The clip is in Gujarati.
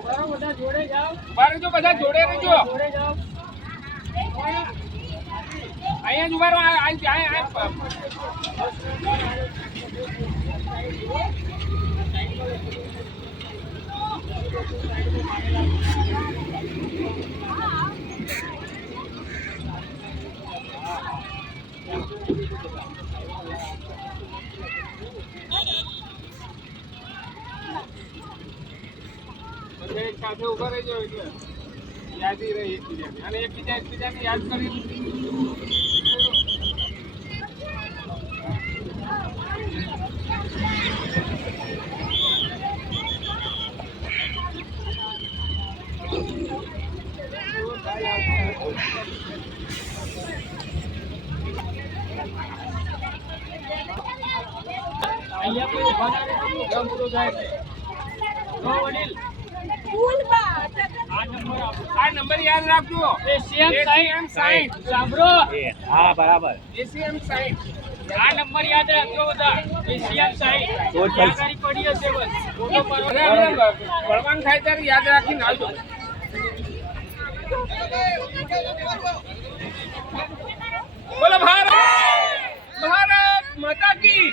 બધા જોડે જાઓ. બાર જો બધા જોડે રહેજો. જોડે જાઓ. અહીંયા જ ઉભા રહો. એક સાથે ઉભા રહેજો એટલે યાદી રહી એકબીજાની અને એકબીજાને યાદ કરી અહીંયા કોઈ ઉભા ના રહે તો કામ પૂરું થાય છે. જો વડીલ આ નંબર યાદ રાખજો. એસીએમ 60 સાંભળો. હા બરાબર. એસીએમ 60 આ નંબર યાદ રાખજો બધા. એસીએમ 60 જાણકારી પડી હશે બસ. ફોટો પર ભણવાનું થાય ત્યારે યાદ રાખીને આવજો. બોલો ભારત માતા કી